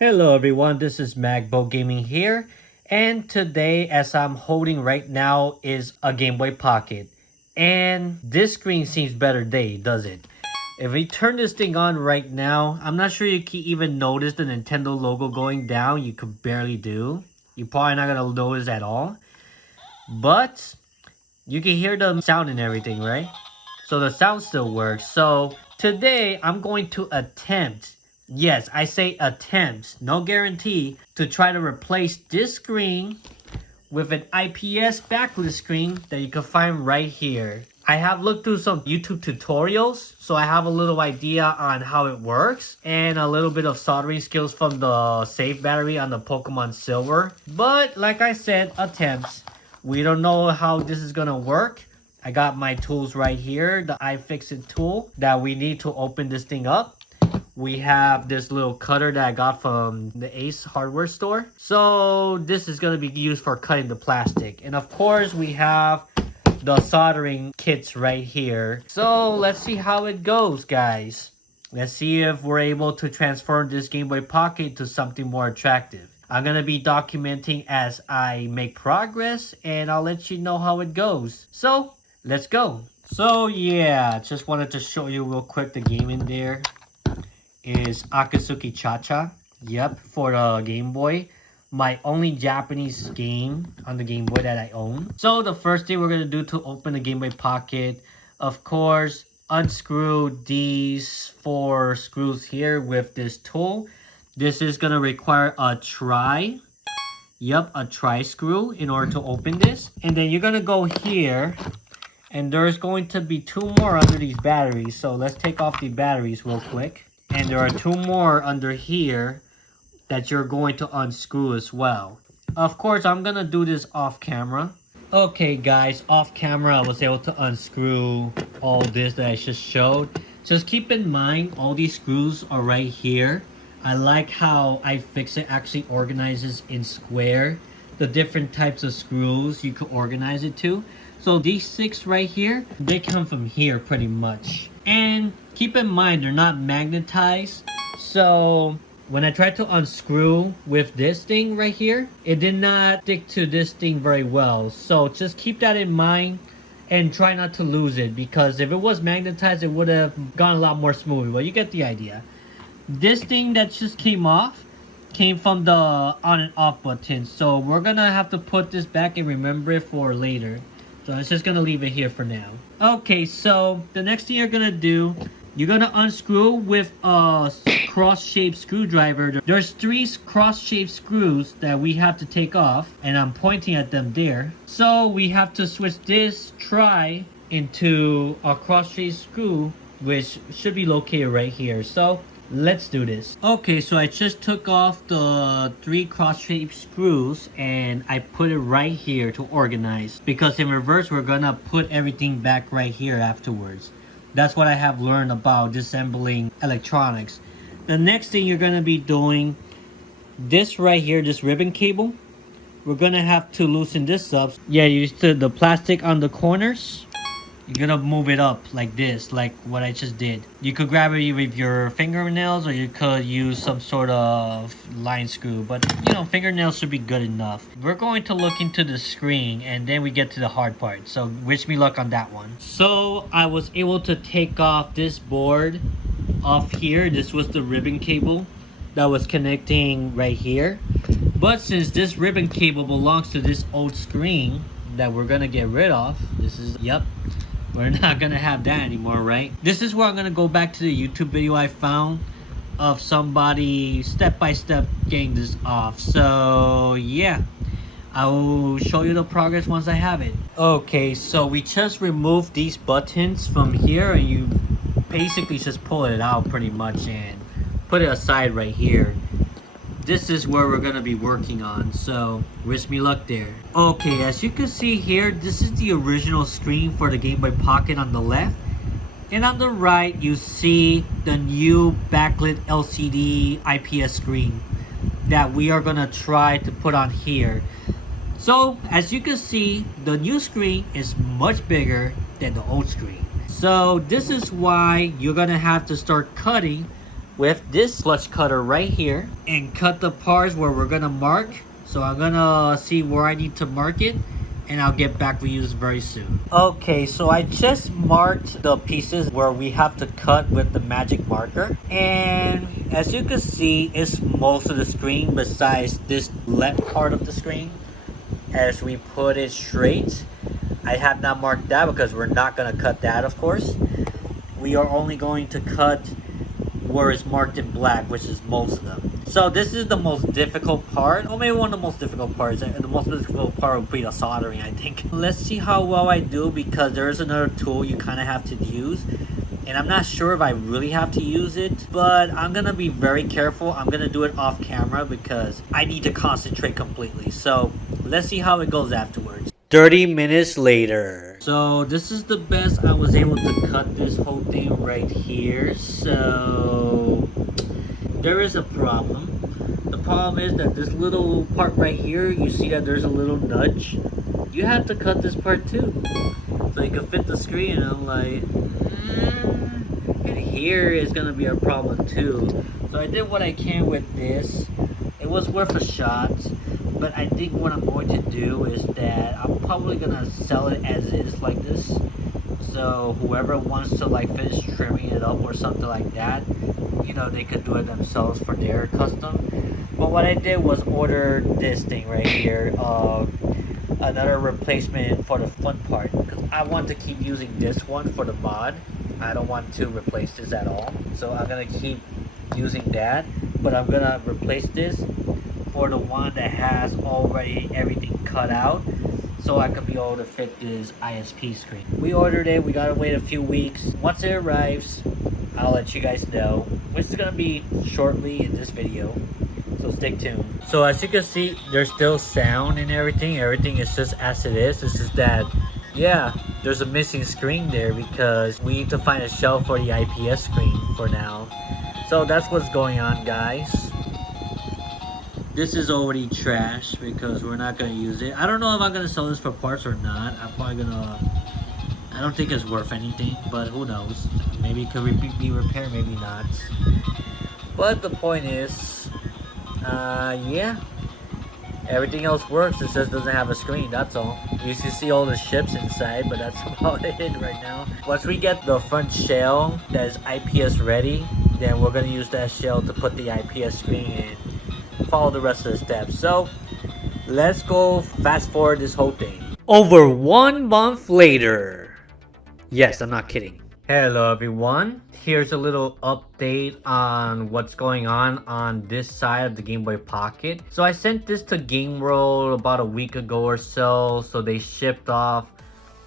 Hello everyone, this is Magbo Gaming here, and today as I'm holding right now is a Game Boy Pocket, and this screen seems better today, does it? If we turn this thing on right now, I'm not sure you can even notice the Nintendo logo going down. You could barely do. You're probably not gonna notice at all, but you can hear the sound and everything, right? So the sound still works. So today I'm going to attempt, yes, I say attempt, no guarantee, to try to replace this screen with an IPS backlit screen that you can find right here. I have looked through some YouTube tutorials, so I have a little idea on how it works and a little bit of soldering skills from the save battery on the Pokemon Silver. But like I said, attempts. We don't know how this is gonna work. I got my tools right here, the iFixit tool that we need to open this thing up. We have this little cutter that I got from the Ace hardware store. So this is going to be used for cutting the plastic. And of course we have the soldering kits right here. So let's see how it goes, guys. Let's see if we're able to transform this Game Boy Pocket to something more attractive. I'm going to be documenting as I make progress, and I'll let you know how it goes. So let's go. So yeah, just wanted to show you real quick the game in there. Is Akatsuki Cha-Cha. Yep, for the Game Boy. My only Japanese game on the Game Boy that I own. So the first thing we're going to do to open the Game Boy Pocket, of course, unscrew these 4 screws here with this tool. This is going to require a tri. Yep, a tri screw in order to open this. And then you're going to go here. And there's going to be 2 more under these batteries. So let's take off the batteries real quick. And there are 2 more under here that you're going to unscrew as well. Of course, I'm going to do this off camera. Okay, guys, off camera, I was able to unscrew all this that I just showed. Just keep in mind, all these screws are right here. I like how iFixit actually organizes in square the different types of screws you could organize it to. So these 6 right here, they come from here pretty much. And keep in mind, they're not magnetized. So when I tried to unscrew with this thing right here, it did not stick to this thing very well. So just keep that in mind and try not to lose it, because if it was magnetized, it would have gone a lot more smooth. But you get the idea. This thing that just came off came from the on and off button. So we're gonna have to put this back and remember it for later. So I'm just gonna leave it here for now. Okay, so the next thing you're gonna do, you're gonna unscrew with a cross-shaped screwdriver. There's 3 cross-shaped screws that we have to take off, and I'm pointing at them there. So we have to switch this tri into a cross-shaped screw, which should be located right here. So let's do this. Okay, so I just took off the 3 cross-shaped screws and I put it right here to organize, because in reverse we're gonna put everything back right here afterwards. That's what I have learned about disassembling electronics. The next thing you're gonna be doing, this right here, this ribbon cable, we're gonna have to loosen this up. Yeah, you used to the plastic on the corners. You're gonna move it up like this, like what I just did. You could grab it with your fingernails, or you could use some sort of line screw, but you know, fingernails should be good enough. We're going to look into the screen and then we get to the hard part, so wish me luck on that one. So I was able to take off this board off here. This was the ribbon cable that was connecting right here. But since this ribbon cable belongs to this old screen that we're gonna get rid of, this is, yep, we're not gonna have that anymore, right? This is where I'm gonna go back to the YouTube video I found of somebody step-by-step getting this off. So yeah, I will show you the progress once I have it. Okay, so we just removed these buttons from here, and you basically just pull it out pretty much and put it aside right here. This is where we're gonna be working on, so wish me luck there. Okay, as you can see here, this is the original screen for the Game Boy Pocket on the left. And on the right, you see the new backlit LCD IPS screen that we are gonna try to put on here. So, as you can see, the new screen is much bigger than the old screen. So, this is why you're gonna have to start cutting with this clutch cutter right here and cut the parts where we're gonna mark. So I'm gonna see where I need to mark it, and I'll get back with you very soon. Okay, so I just marked the pieces where we have to cut with the magic marker. And as you can see, it's most of the screen besides this left part of the screen. As we put it straight, I have not marked that because we're not gonna cut that, of course. We are only going to cut where it's marked in black, which is most of them. So this is the most difficult part, or maybe one of the most difficult parts. The most difficult part would be the soldering, I think. Let's see how well I do, because there is another tool you kind of have to use, and I'm not sure if I really have to use it, but I'm gonna be very careful. I'm gonna do it off camera because I need to concentrate completely. So let's see how it goes afterwards. 30 minutes later. So this is the best I was able to cut this whole thing right here. So there is a problem. The problem is that this little part right here, you see that there's a little nudge. You have to cut this part too, so you can fit the screen. And I'm like, and here is gonna be a problem too. So I did what I can with this. It was worth a shot. But I think what I'm going to do is that I'm probably gonna sell it as is like this. So whoever wants to like finish trimming it up or something like that, you know, they could do it themselves for their custom. But what I did was order this thing right here, another replacement for the front part, because I want to keep using this one for the mod. I don't want to replace this at all. So I'm gonna keep using that, but I'm gonna replace this for the one that has already everything cut out, so I could be able to fit this ISP screen. We ordered it, we gotta wait a few weeks. Once it arrives, I'll let you guys know, which is gonna be shortly in this video, so stay tuned. So as you can see, there's still sound and everything. Everything is just as it is. This is that, yeah, there's a missing screen there because we need to find a shelf for the IPS screen for now. So that's what's going on, guys. This is already trash because we're not going to use it. I don't know if I'm going to sell this for parts or not. I'm probably going to... I don't think it's worth anything, but who knows. Maybe it could be repaired, maybe not. But the point is... yeah. Everything else works. It just doesn't have a screen, that's all. You can see all the ships inside, but that's about it right now. Once we get the front shell that is IPS ready, then we're going to use that shell to put the IPS screen in. Follow the rest of the steps. So let's go fast forward this whole thing. Over 1 month later. Yes, I'm not kidding. Hello everyone. Here's a little update on what's going on this side of the Game Boy Pocket. So I sent this to Game World about a week ago or so. So they shipped off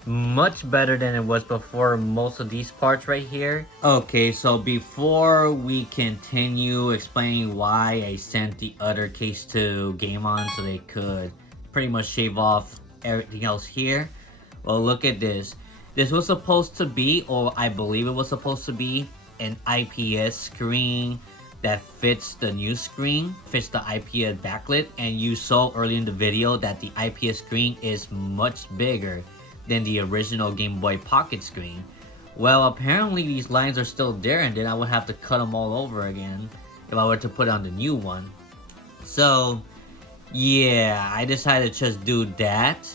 much better than it was before, most of these parts right here. Okay, so before we continue explaining why I sent the other case to Game On so they could pretty much shave off everything else here, well, look at this. This was supposed to be, or I believe it was supposed to be, an IPS screen that fits the new screen, fits the IPS backlit, and you saw early in the video that the IPS screen is much bigger than the original Game Boy Pocket screen. Well, apparently these lines are still there, and then I would have to cut them all over again if I were to put on the new one. So yeah, I decided to just do that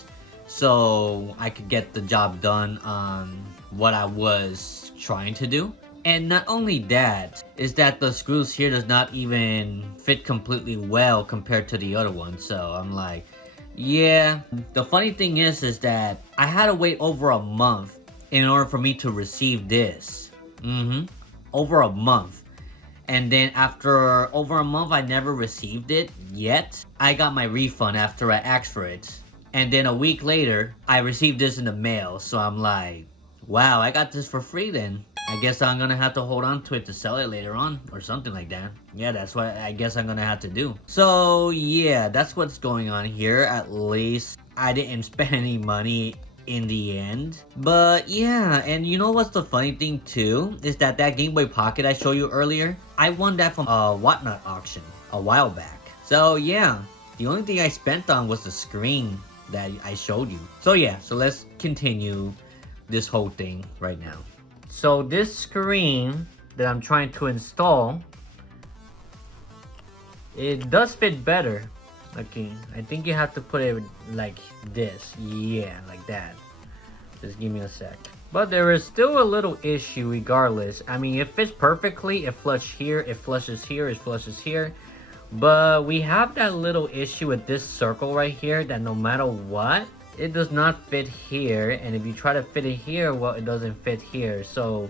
so I could get the job done on what I was trying to do. And not only that, is that the screws here does not even fit completely well compared to the other one. So I'm like, yeah. The funny thing is that I had to wait over a month in order for me to receive this. Over a month. And then after over a month, I never received it yet. I got my refund after I asked for it. And then a week later, I received this in the mail. So I'm like, wow, I got this for free then. I guess I'm gonna have to hold on to it to sell it later on or something like that. Yeah, that's what I guess I'm gonna have to do. So yeah, that's what's going on here. At least I didn't spend any money in the end. But yeah, and you know what's the funny thing too? Is that Game Boy Pocket I showed you earlier, I won that from a Whatnot auction a while back. So yeah, the only thing I spent on was the screen that I showed you. So yeah, so let's continue this whole thing right now. So this screen that I'm trying to install It does fit better. Okay, I think you have to put it like this. Yeah, like that. Just give me a sec. But there is still a little issue regardless. I mean, it fits perfectly. It flushes here, it flushes here, it flushes here. But we have that little issue with this circle right here that no matter what, it does not fit here. And if you try to fit it here, well, it doesn't fit here. So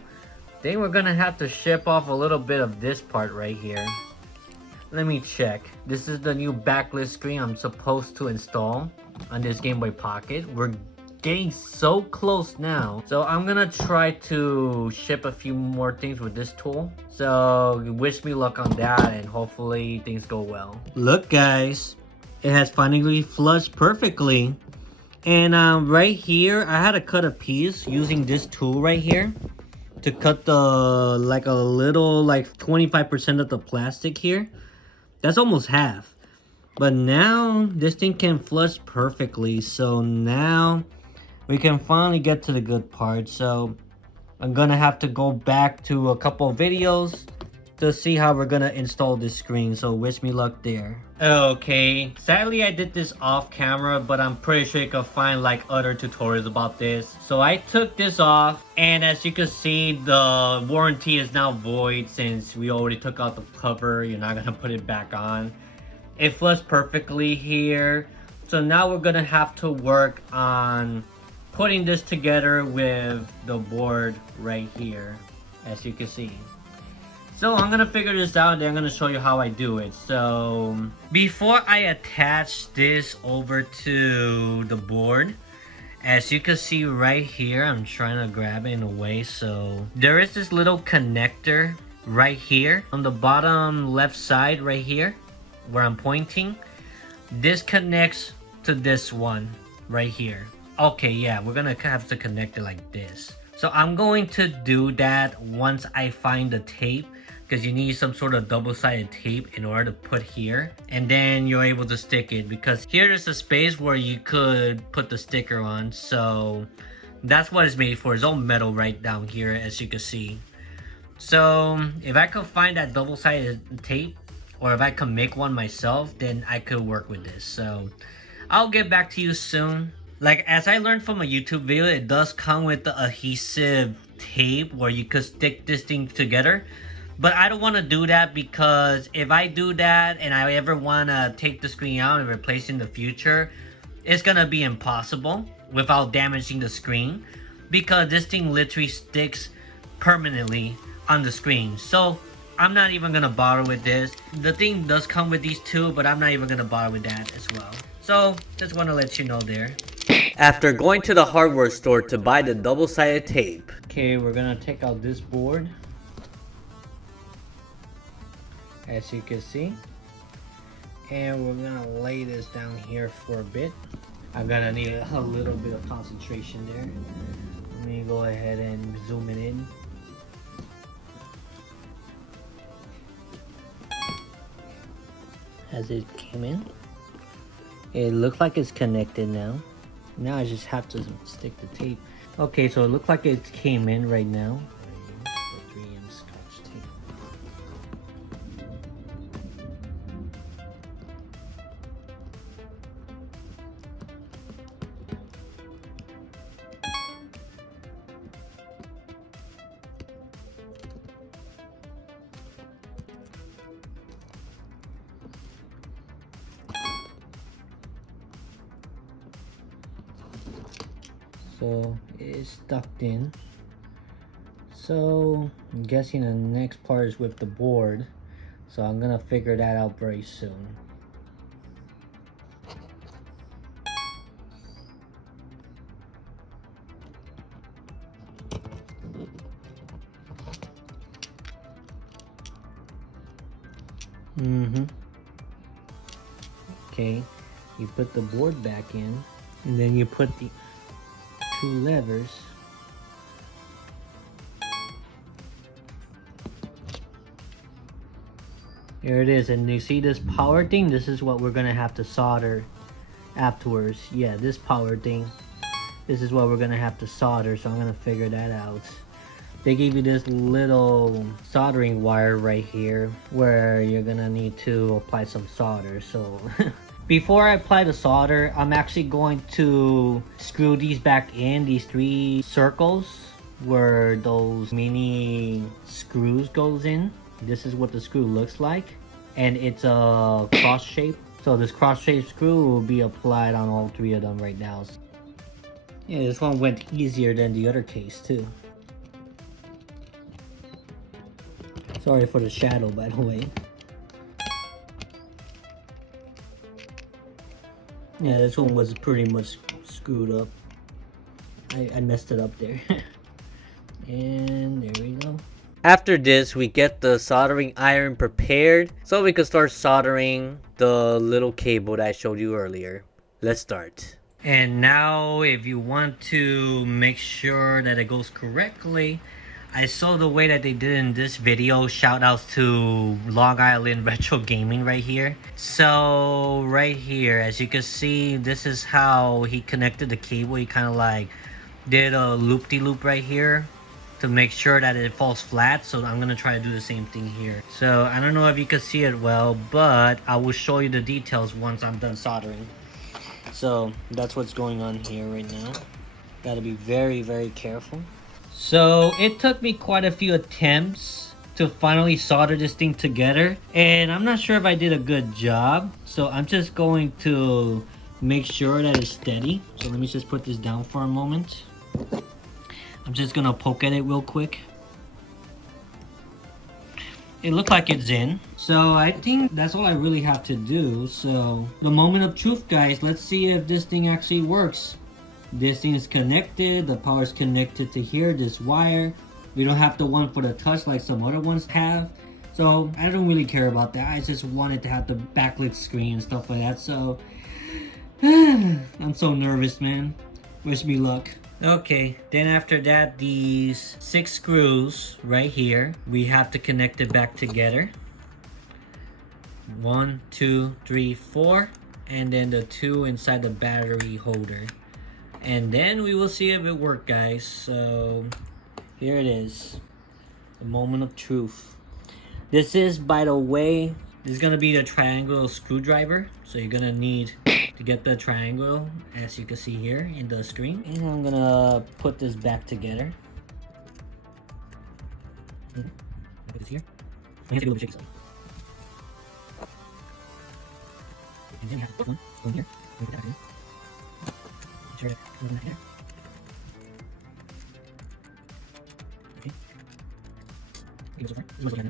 I think we're gonna have to ship off a little bit of this part right here. Let me check. This is the new backlit screen I'm supposed to install on this Game Boy Pocket. We're getting so close now. So I'm gonna try to ship a few more things with this tool. So wish me luck on that and hopefully things go well. Look guys, it has finally flushed perfectly. And right here, I had to cut a piece using this tool right here to cut the like a little like 25% of the plastic here. That's almost half. But now this thing can flush perfectly. So now we can finally get to the good part. So I'm gonna have to go back to a couple of videos to see how we're gonna install this screen. So wish me luck there. Okay, sadly I did this off camera, but I'm pretty sure you can find like other tutorials about this. So I took this off, and as you can see, the warranty is now void since we already took out the cover. You're not gonna put it back on. It flushed perfectly here. So now we're gonna have to work on putting this together with the board right here, as you can see. So I'm gonna figure this out and then I'm gonna show you how I do it. So before I attach this over to the board, as you can see right here, I'm trying to grab it in a way. So there is this little connector right here on the bottom left side right here where I'm pointing. This connects to this one right here. Okay, yeah, we're gonna have to connect it like this. So I'm going to do that once I find the tape, because you need some sort of double-sided tape in order to put here, and then you're able to stick it, because here there's a space where you could put the sticker on. So that's what it's made for. It's all metal right down here, as you can see. So if I could find that double-sided tape, or if I could make one myself, then I could work with this. So I'll get back to you soon. Like, as I learned from a YouTube video, it does come with the adhesive tape where you could stick this thing together. But I don't want to do that, because if I do that and I ever want to take the screen out and replace it in the future, it's going to be impossible without damaging the screen, because this thing literally sticks permanently on the screen. So I'm not even going to bother with this. The thing does come with these two, but I'm not even going to bother with that as well. So just want to let you know there. After going to the hardware store to buy the double-sided tape. Okay, we're going to take out this board, as you can see, and we're gonna lay this down here for a bit. I'm gonna need a little bit of concentration there. Let me go ahead and zoom it in. As it came in, it looks like it's connected now. Now I just have to stick the tape. Okay, so it looks like it came in right now. The 3M Scotch tape. So it's stuck in. So I'm guessing the next part is with the board. So I'm gonna figure that out very soon. Okay, you put the board back in, and then you put the two levers. Here it is, and you see this power thing? This is what we're gonna have to solder afterwards. Yeah, this power thing. This is what we're gonna have to solder, so I'm gonna figure that out. they gave you this little soldering wire right here where you're gonna need to apply some solder. So before I apply the solder, I'm actually going to screw these back in, these 3 circles where those mini screws goes in. This is what the screw looks like, and it's a cross shape. So this cross shaped screw will be applied on all 3 of them right now. Yeah, this one went easier than the other case too. Sorry for the shadow, by the way. Yeah, this one was pretty much screwed up. I messed it up there. And there we go. After this, we get the soldering iron prepared so we can start soldering the little cable that I showed you earlier. Let's start. And now if you want to make sure that it goes correctly, I saw the way that they did in this video. Shout outs to Long Island Retro Gaming right here. So right here, as you can see, this is how he connected the cable. He kind of like did a loop-de-loop right here to make sure that it falls flat. So I'm gonna try to do the same thing here. So I don't know if you can see it well, but I will show you the details once I'm done soldering. So that's what's going on here right now. Gotta be very, very careful. So it took me quite a few attempts to finally solder this thing together, and I'm not sure if I did a good job. So I'm just going to make sure that it's steady. So let me just put this down for a moment. I'm just gonna poke at it real quick. It looked like it's in. So I think that's all I really have to do. So the moment of truth, guys. Let's see if this thing actually works. This thing is connected. The power is connected to here, this wire. We don't have the one for the touch like some other ones have. So I don't really care about that. I just wanted to have the backlit screen and stuff like that. So I'm so nervous, man. Wish me luck. Okay, then after that, these 6 screws right here, we have to connect it back together. 1, 2, 3, 4, and then the 2 inside the battery holder. And then we will see if it worked, guys. So here it is, the moment of truth. This is, by the way, this is gonna be the triangle screwdriver. So you're gonna need to get the triangle, as you can see here in the screen. And I'm gonna put this back together. Put this here. I have to do a little shaky. And then we have the one going here. Put that in. Make sure that comes in here. Okay. This is what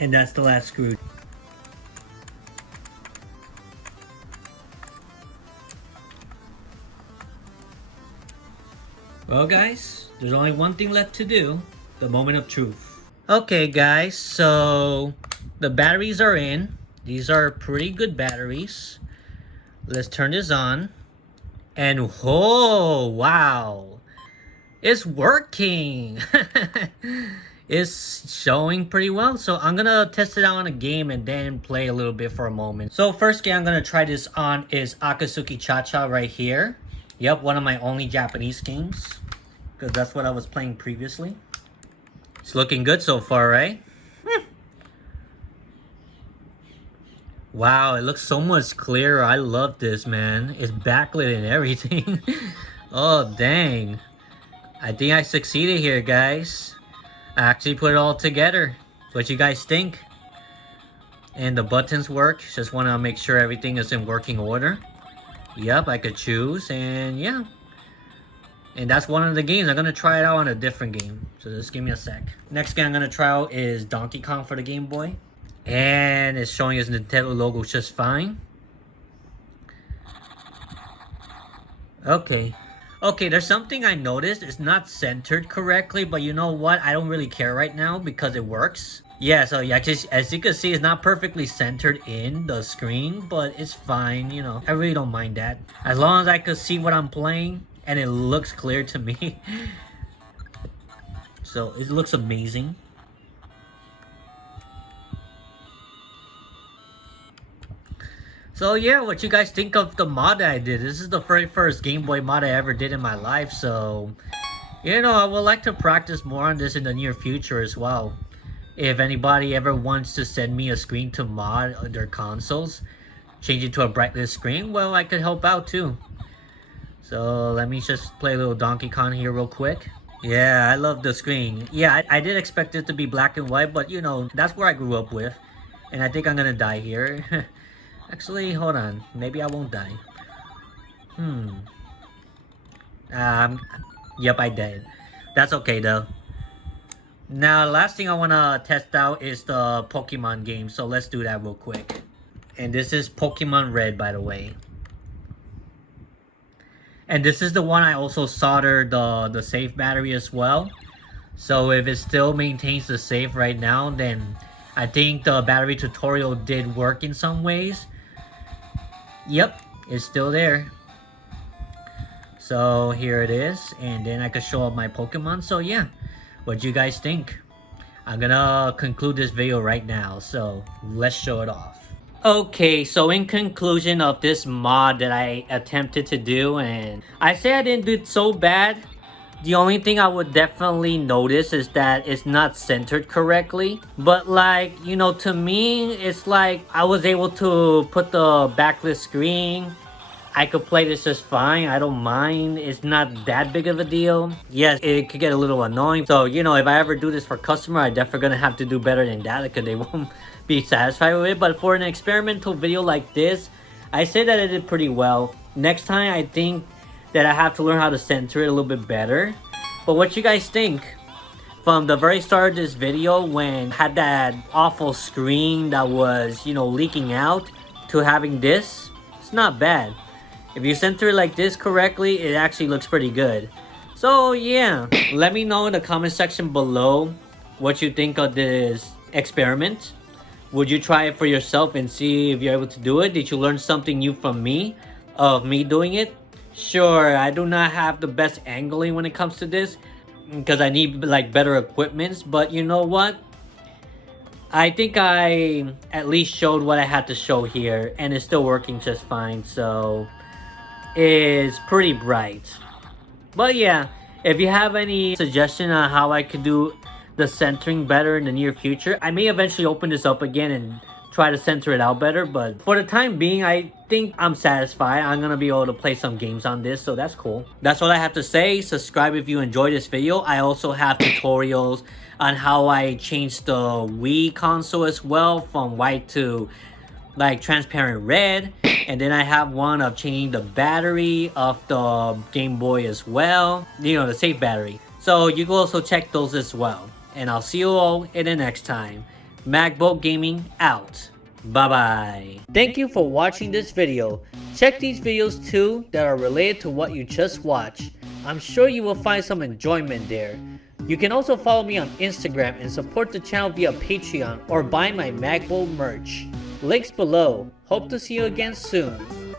and that's the last screw. Well, guys, there's only one thing left to do. The moment of truth. Okay, guys, so the batteries are in. These are pretty good batteries. Let's turn this on. And oh, wow. It's working. It's showing pretty well. So I'm gonna test it out on a game and then play a little bit for a moment. So first game I'm gonna try this on is Akatsuki Cha-Cha right here. Yep, one of my only Japanese games, because that's what I was playing previously. It's looking good so far, right? Wow, it looks so much clearer. I love this, man. It's backlit and everything. Oh, dang. I think I succeeded here, guys. I actually put it all together. What you guys think? And the buttons work. Just want to make sure everything is in working order. Yep, I could choose, and yeah. And that's one of the games. I'm going to try it out on a different game. So just give me a sec. Next game I'm going to try out is Donkey Kong for the Game Boy. And it's showing his Nintendo logo just fine. Okay. Okay, there's something I noticed. It's not centered correctly, but you know what? I don't really care right now because it works. Yeah, so yeah, just as you can see, it's not perfectly centered in the screen, but it's fine, you know. I really don't mind that. As long as I can see what I'm playing and it looks clear to me. So it looks amazing. So yeah, what you guys think of the mod that I did? This is the very first Game Boy mod I ever did in my life, so you know, I would like to practice more on this in the near future as well. If anybody ever wants to send me a screen to mod their consoles, change it to a brightlit screen, well, I could help out too. So let me just play a little Donkey Kong here real quick. Yeah, I love the screen. Yeah, I did expect it to be black and white, but you know, that's where I grew up with. And I think I'm gonna die here. Actually, hold on. Maybe I won't die. Yep, I did. That's okay though. Now, last thing I wanna test out is the Pokemon game, so let's do that real quick. And this is Pokemon Red, by the way. And this is the one I also soldered the safe battery as well. So if it still maintains the safe right now, then I think the battery tutorial did work in some ways. Yep, it's still there. So here it is, and then I could show up my Pokemon. So yeah, what do you guys think? I'm gonna conclude this video right now, so let's show it off. Okay, so in conclusion of this mod that I attempted to do, and I say I didn't do it so bad. The only thing I would definitely notice is that it's not centered correctly. But like, you know, to me, it's like I was able to put the backlit screen. I could play this just fine. I don't mind. It's not that big of a deal. Yes, it could get a little annoying. So, you know, if I ever do this for customer, I definitely gonna have to do better than that because they won't be satisfied with it. But for an experimental video like this, I say that I did pretty well. Next time, I think that I have to learn how to center it a little bit better. But what you guys think? From the very start of this video, when I had that awful screen that was, you know, leaking out, to having this, it's not bad. If you center it like this correctly, it actually looks pretty good. So yeah, let me know in the comment section below what you think of this experiment. Would you try it for yourself and see if you're able to do it? Did you learn something new from me, of me doing it? Sure, I do not have the best angling when it comes to this, because I need like better equipments, but you know what? I think I at least showed what I had to show here, and it's still working just fine, so it's pretty bright. But yeah, if you have any suggestion on how I could do the centering better in the near future, I may eventually open this up again and try to center it out better, but for the time being, I think I'm satisfied. I'm gonna be able to play some games on this, so that's cool. That's all I have to say. Subscribe if you enjoyed this video. I also have tutorials on how I changed the Wii console as well, from white to like transparent red. And then I have one of changing the battery of the Game Boy as well, you know, the safe battery. So you can also check those as well. And I'll see you all in the next time. Magbo Gaming out. Bye bye. Thank you for watching this video. Check these videos too that are related to what you just watched. I'm sure you will find some enjoyment there. You can also follow me on Instagram and support the channel via Patreon or buy my Magbo merch. Links below. Hope to see you again soon.